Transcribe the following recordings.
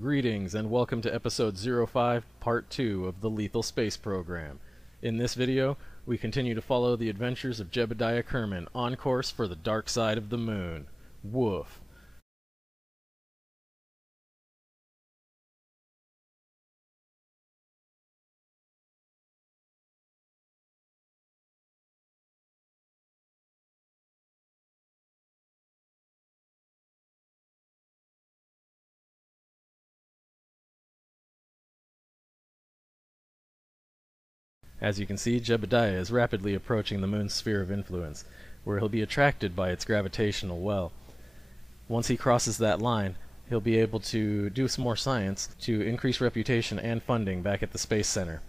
Greetings and welcome to episode 05, part 2 of the Lethal Space Program. In this video, we continue to follow the adventures of Jebidiah Kerman on course for the dark side of the moon. Woof. As you can see, Jebidiah is rapidly approaching the moon's sphere of influence, where he'll be attracted by its gravitational well. Once he crosses that line, he'll be able to do some more science to increase reputation and funding back at the Space Center.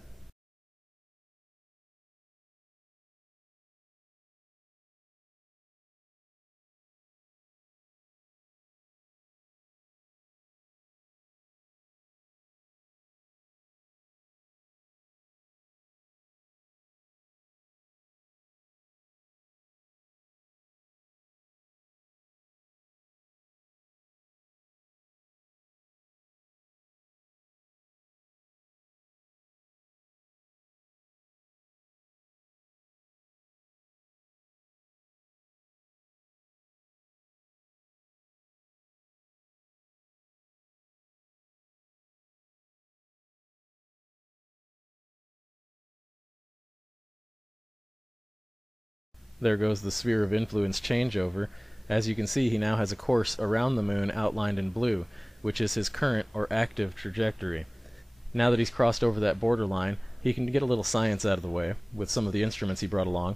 There goes the sphere of influence changeover. As you can see, he now has a course around the moon outlined in blue, which is his current or active trajectory. Now that he's crossed over that borderline, he can get a little science out of the way with some of the instruments he brought along,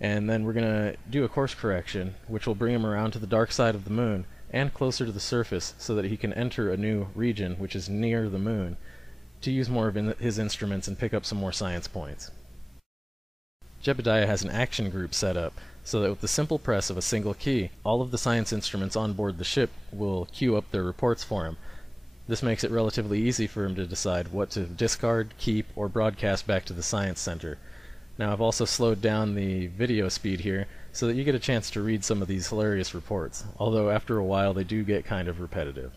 and then we're going to do a course correction, which will bring him around to the dark side of the moon and closer to the surface so that he can enter a new region, which is near the moon, to use more of his instruments and pick up some more science points. Jebidiah has an action group set up, so that with the simple press of a single key, all of the science instruments on board the ship will queue up their reports for him. This makes it relatively easy for him to decide what to discard, keep, or broadcast back to the science center. Now I've also slowed down the video speed here, so that you get a chance to read some of these hilarious reports, although after a while they do get kind of repetitive.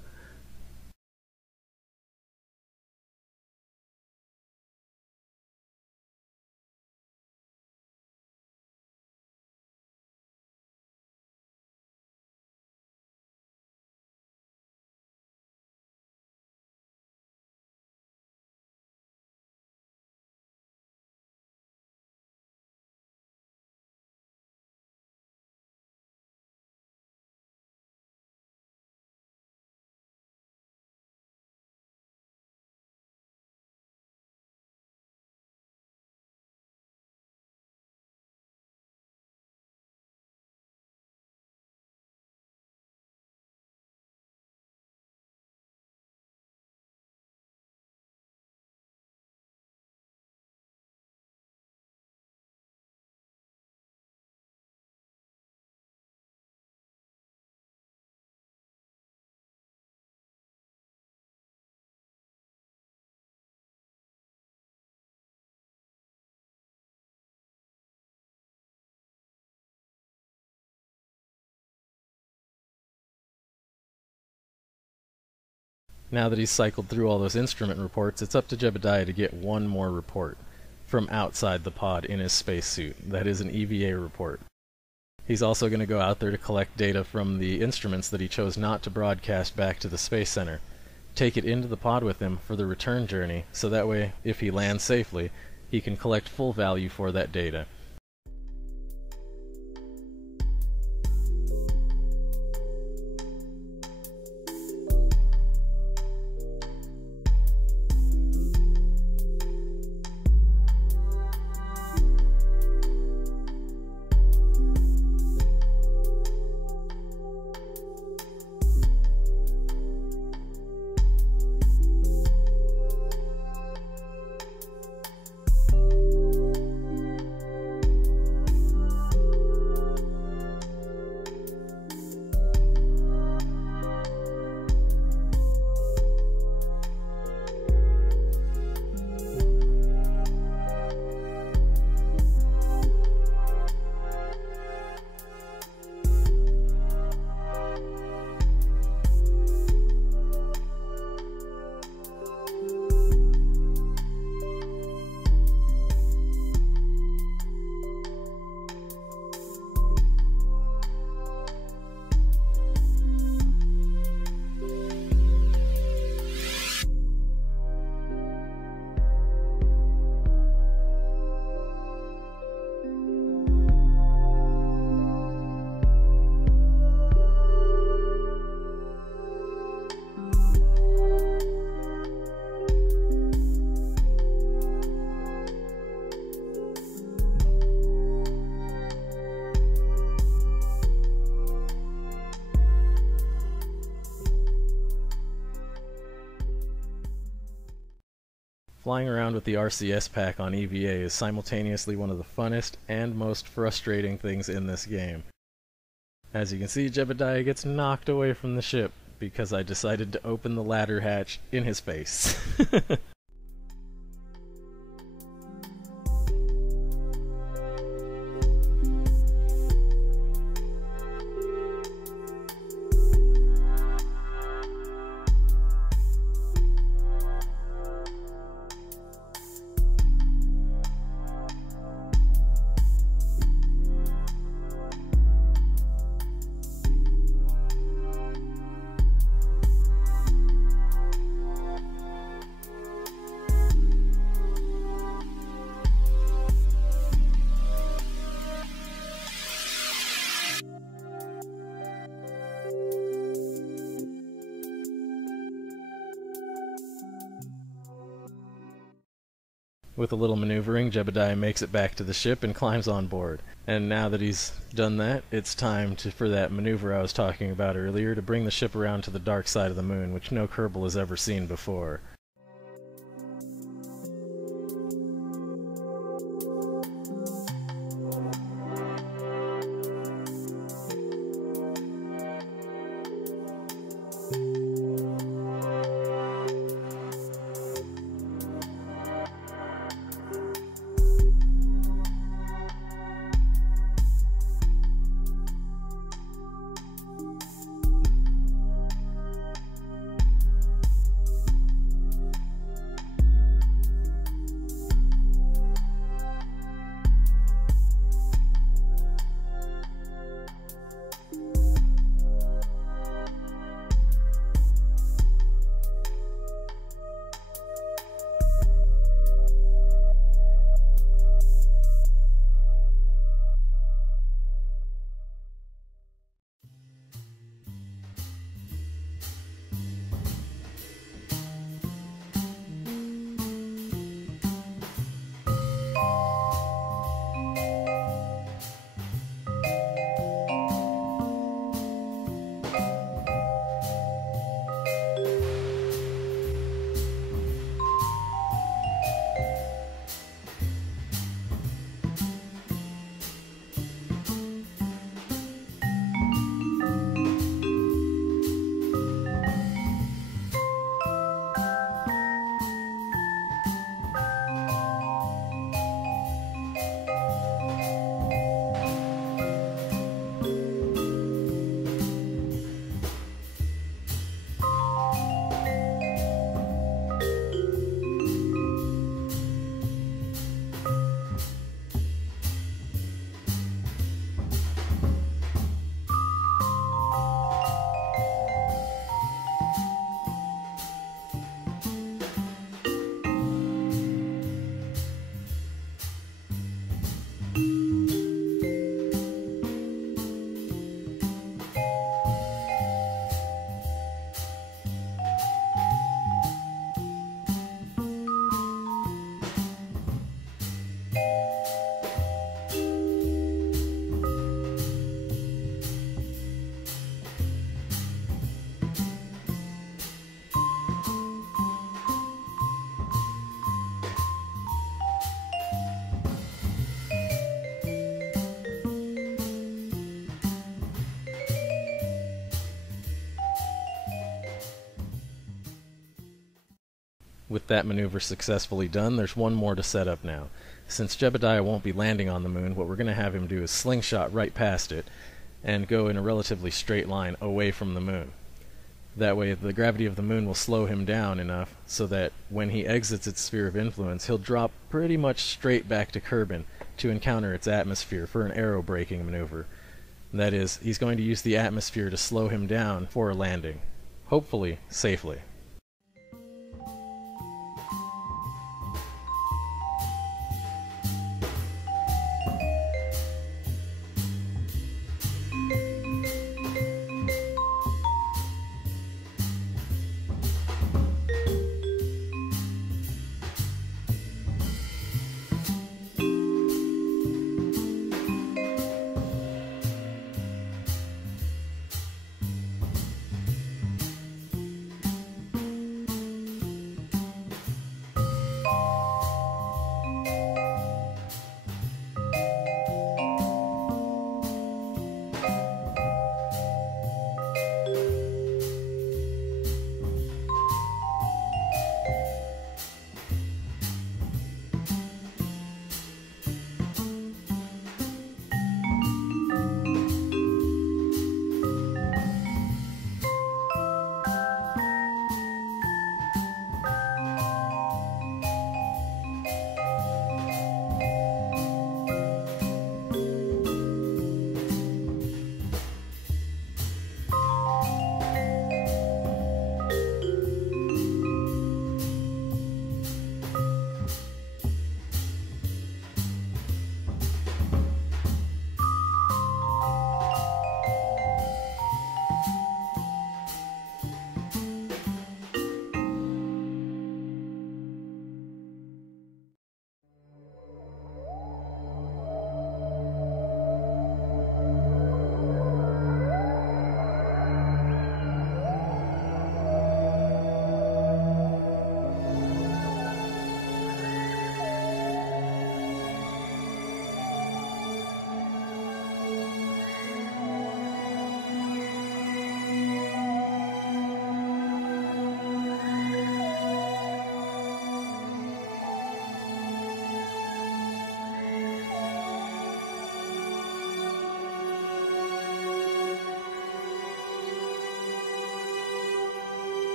Now that he's cycled through all those instrument reports, it's up to Jebidiah to get one more report from outside the pod in his spacesuit. That is an EVA report. He's also going to go out there to collect data from the instruments that he chose not to broadcast back to the Space Center. Take it into the pod with him for the return journey, so that way, if he lands safely, he can collect full value for that data. Flying around with the RCS pack on EVA is simultaneously one of the funnest and most frustrating things in this game. As you can see, Jebidiah gets knocked away from the ship because I decided to open the ladder hatch in his face. With a little maneuvering, Jebidiah makes it back to the ship and climbs on board. And now that he's done that, it's time for that maneuver I was talking about earlier to bring the ship around to the dark side of the moon, which no Kerbal has ever seen before. With that maneuver successfully done, there's one more to set up now. Since Jebidiah won't be landing on the moon, what we're going to have him do is slingshot right past it and go in a relatively straight line away from the moon. That way the gravity of the moon will slow him down enough so that when he exits its sphere of influence, he'll drop pretty much straight back to Kerbin to encounter its atmosphere for an aerobraking maneuver. That is, he's going to use the atmosphere to slow him down for a landing. Hopefully, safely.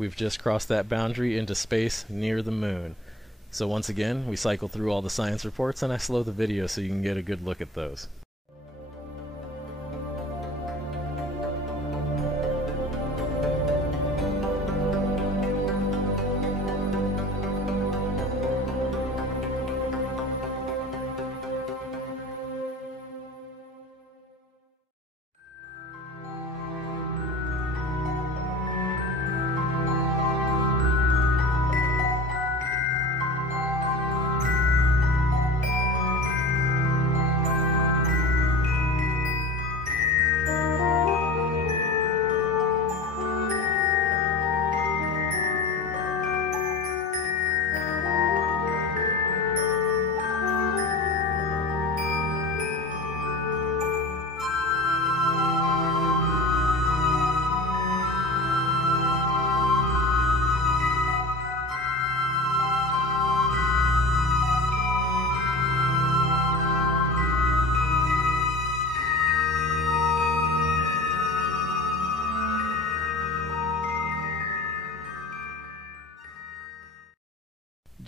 We've just crossed that boundary into space near the moon. So once again, we cycle through all the science reports and I slow the video so you can get a good look at those.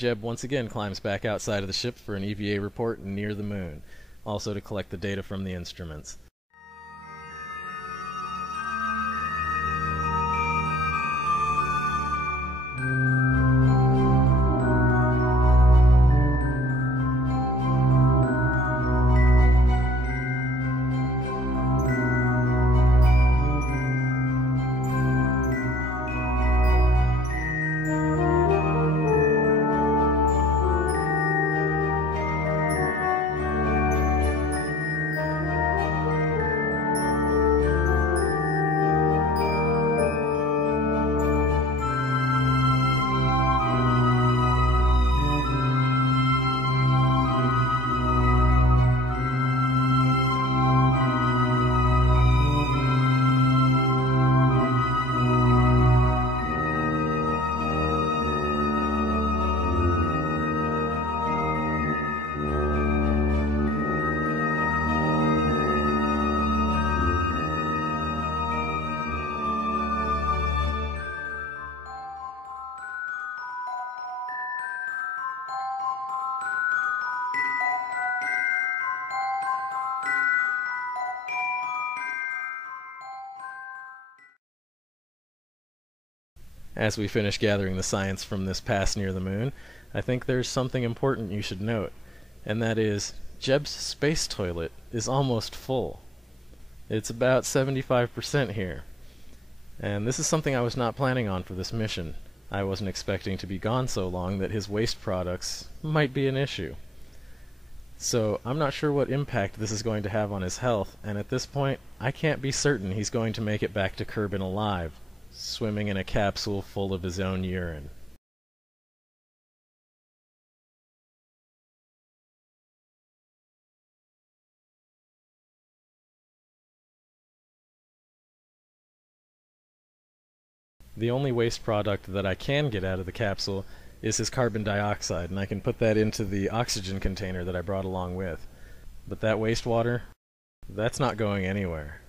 Jeb once again climbs back outside of the ship for an EVA report near the moon, also to collect the data from the instruments. As we finish gathering the science from this pass near the moon, I think there's something important you should note, and that is, Jeb's space toilet is almost full. It's about 75% here. And this is something I was not planning on for this mission. I wasn't expecting to be gone so long that his waste products might be an issue. So I'm not sure what impact this is going to have on his health, and at this point, I can't be certain he's going to make it back to Kerbal alive, swimming in a capsule full of his own urine. The only waste product that I can get out of the capsule is his carbon dioxide, and I can put that into the oxygen container that I brought along with. But that wastewater, that's not going anywhere.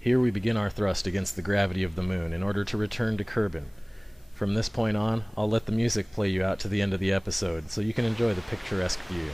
Here we begin our thrust against the gravity of the moon in order to return to Kerbal. From this point on, I'll let the music play you out to the end of the episode so you can enjoy the picturesque view.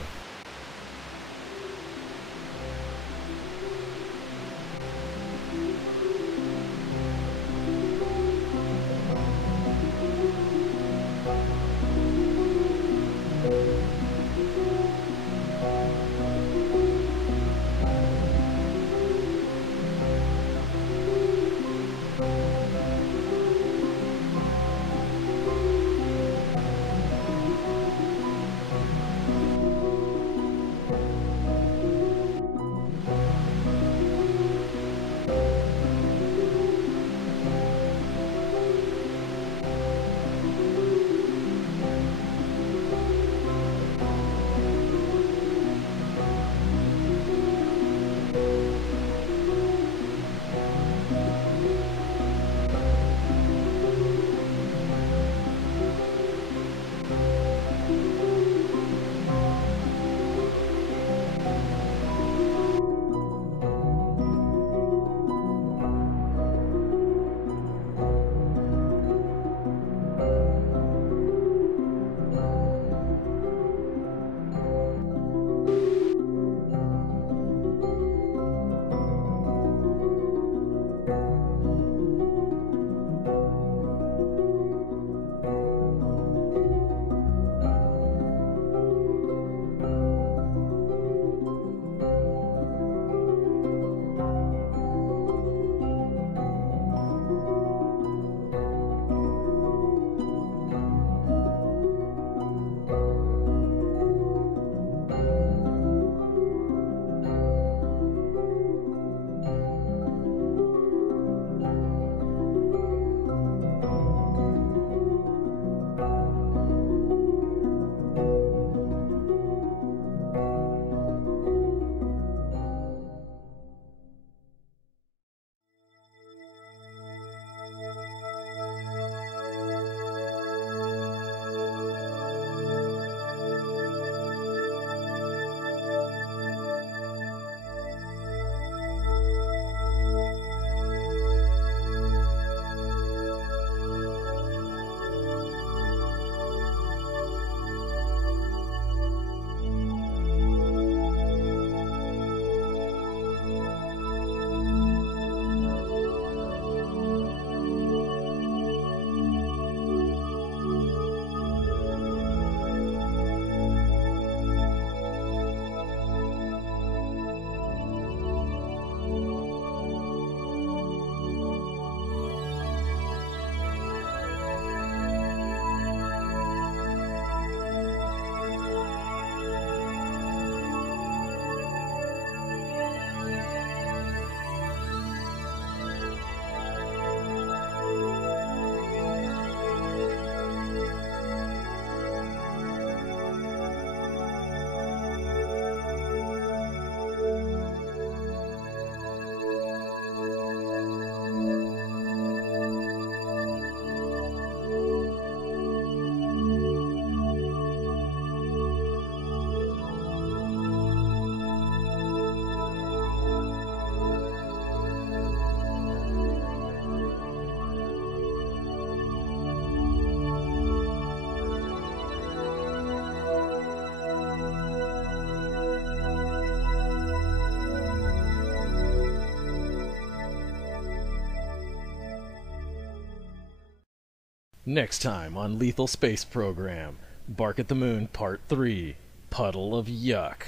Next time on Lethal Space Program, Bark at the Moon Part 3, Puddle of Yuck.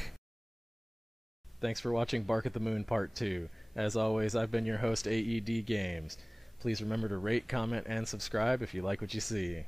Thanks for watching Bark at the Moon Part 2. As always, I've been your host, AED Games. Please remember to rate, comment, and subscribe if you like what you see.